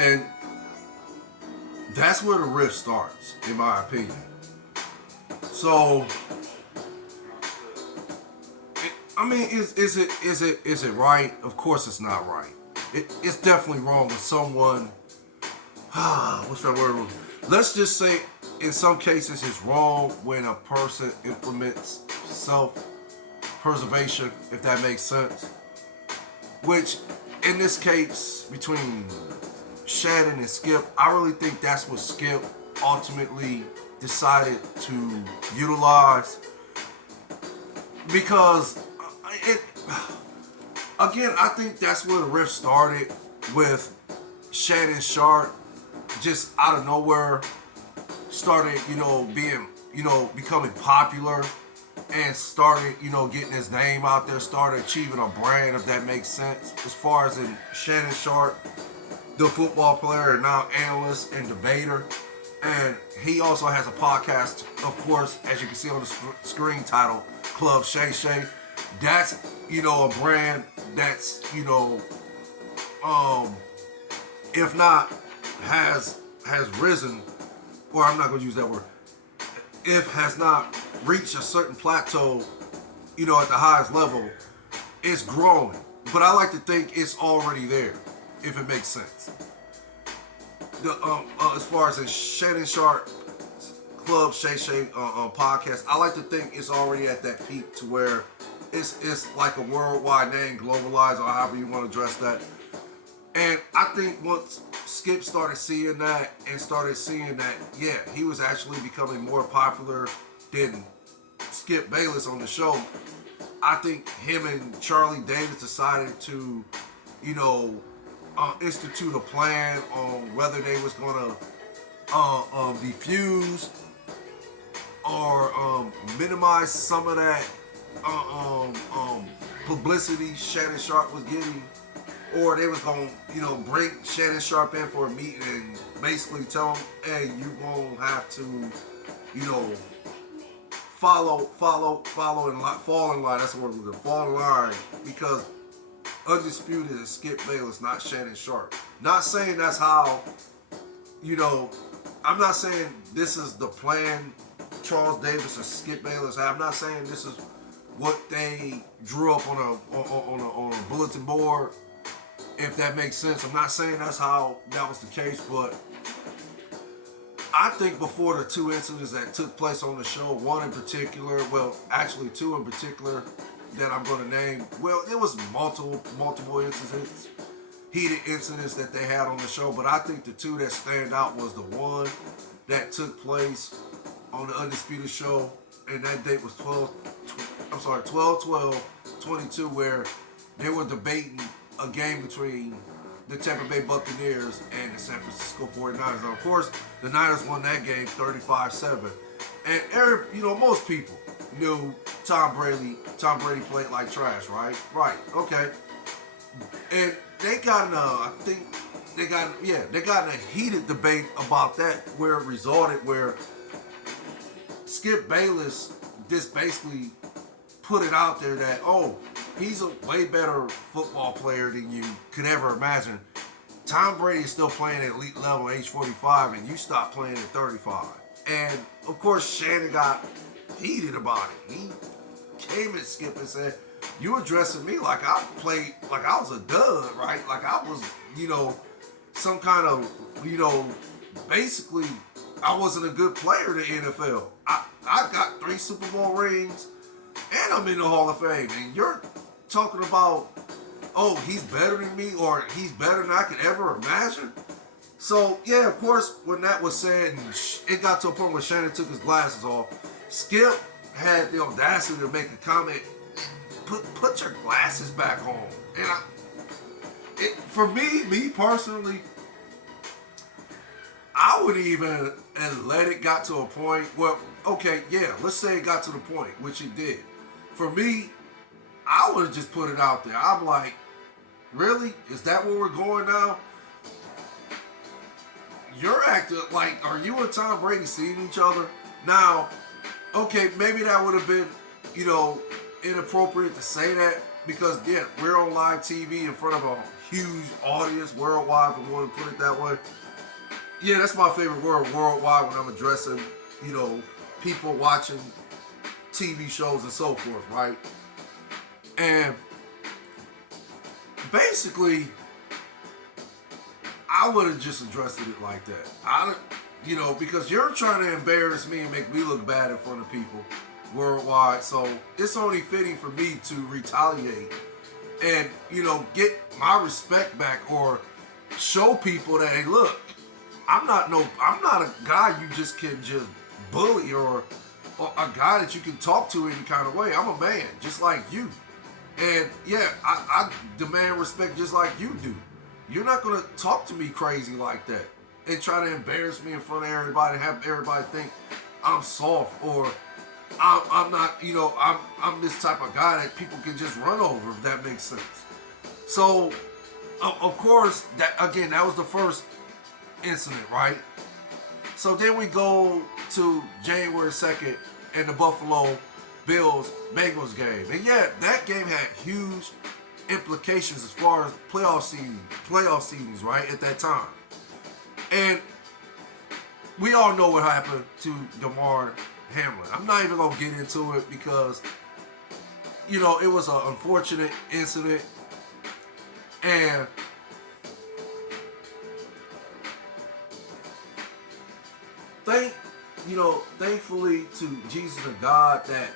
And that's where the rift starts, in my opinion. So, I mean, is it right? Of course, it's not right. It's definitely wrong when someone. What's that word? Let's just say, in some cases, it's wrong when a person implements self-preservation, if that makes sense. Which, in this case, between Shannon and Skip, I really think that's what Skip ultimately decided to utilize, because it again, I think that's where the rift started with Shannon Sharpe, just out of nowhere started, being, becoming popular, and started, getting his name out there, started achieving a brand, if that makes sense. As far as in Shannon Sharpe, the football player and now analyst and debater. And he also has a podcast, of course, as you can see on the screen, titled Club Shay Shay. That's, a brand that's, if not has risen, or I'm not going to use that word, if has not reached a certain plateau, at the highest level, it's growing. But I like to think it's already there, if it makes sense. As far as the Shannon Sharpe Club Shay Shay podcast, I like to think it's already at that peak to where it's like a worldwide name, globalized, or however you want to address that. And I think once Skip started seeing that, yeah, he was actually becoming more popular than Skip Bayless on the show. I think him and Charlie Davis decided to, institute a plan on whether they was gonna diffuse or minimize some of that publicity Shannon Sharpe was getting, or they was gonna, bring Shannon Sharpe in for a meeting and basically tell him, hey, you gonna have to, fall in line. That's the word we're gonna fall in line, because Undisputed is Skip Bayless, not Shannon Sharpe. Not saying that's how, I'm not saying this is the plan Charles Davis or Skip Bayless had. I'm not saying this is what they drew up on a bulletin board, if that makes sense. I'm not saying that's how that was the case, but I think before the two incidents that took place on the show, one in particular, well, actually two in particular that I'm going to name, well, it was multiple incidents, heated incidents that they had on the show, but I think the two that stand out was the one that took place on the Undisputed show, and that date was 12/12/22, where they were debating a game between the Tampa Bay Buccaneers and the San Francisco 49ers. Now, of course, the Niners won that game 35-7. And most people knew Tom Brady played like trash, right? Right. Okay. And they got in a heated debate about that, where it resulted where Skip Bayless just basically put it out there that, oh, he's a way better football player than you could ever imagine. Tom Brady is still playing at elite level at age 45, and you stopped playing at 35. And, of course, Shannon got heated about it. He came at Skip and said, you addressing me like I played, like I was a dud, right? Like I was, some kind of, basically, I wasn't a good player in the NFL. I got 3 Super Bowl rings, and I'm in the Hall of Fame. And you're talking about, oh, he's better than me, or he's better than I could ever imagine. So, yeah, of course, when that was said, and it got to a point where Shannon took his glasses off, Skip had the audacity to make a comment, put your glasses back on. And for me personally, I would even and let it got to a point, well, okay, yeah, let's say it got to the point, which it did. For me, I would have just put it out there. I'm like, really? Is that where we're going now? You're acting like, are you and Tom Brady seeing each other? Now, okay, maybe that would have been, inappropriate to say that, because, yeah, we're on live TV in front of a huge audience worldwide, if I want to put it that way. Yeah, that's my favorite word, worldwide, when I'm addressing, you know, people watching TV shows and so forth, right? And basically, I would have just addressed it like that. You know, because you're trying to embarrass me and make me look bad in front of people worldwide. So it's only fitting for me to retaliate and, you know, get my respect back, or show people that, hey, look, I'm not a guy you just can just bully, or a guy that you can talk to any kind of way. I'm a man, just like you. And yeah, I demand respect just like you do. You're not gonna talk to me crazy like that and try to embarrass me in front of everybody, have everybody think I'm soft, or I'm not, you know, I'm this type of guy that people can just run over, if that makes sense. So, of course, that was the first incident, right? So then we go to January 2nd and the Buffalo Bills Bengals game. And yeah, that game had huge implications as far as playoff seedings, right, at that time. And we all know what happened to DeMar Hamlin. I'm not even going to get into it because, you know, it was an unfortunate incident. And thankfully to Jesus and God that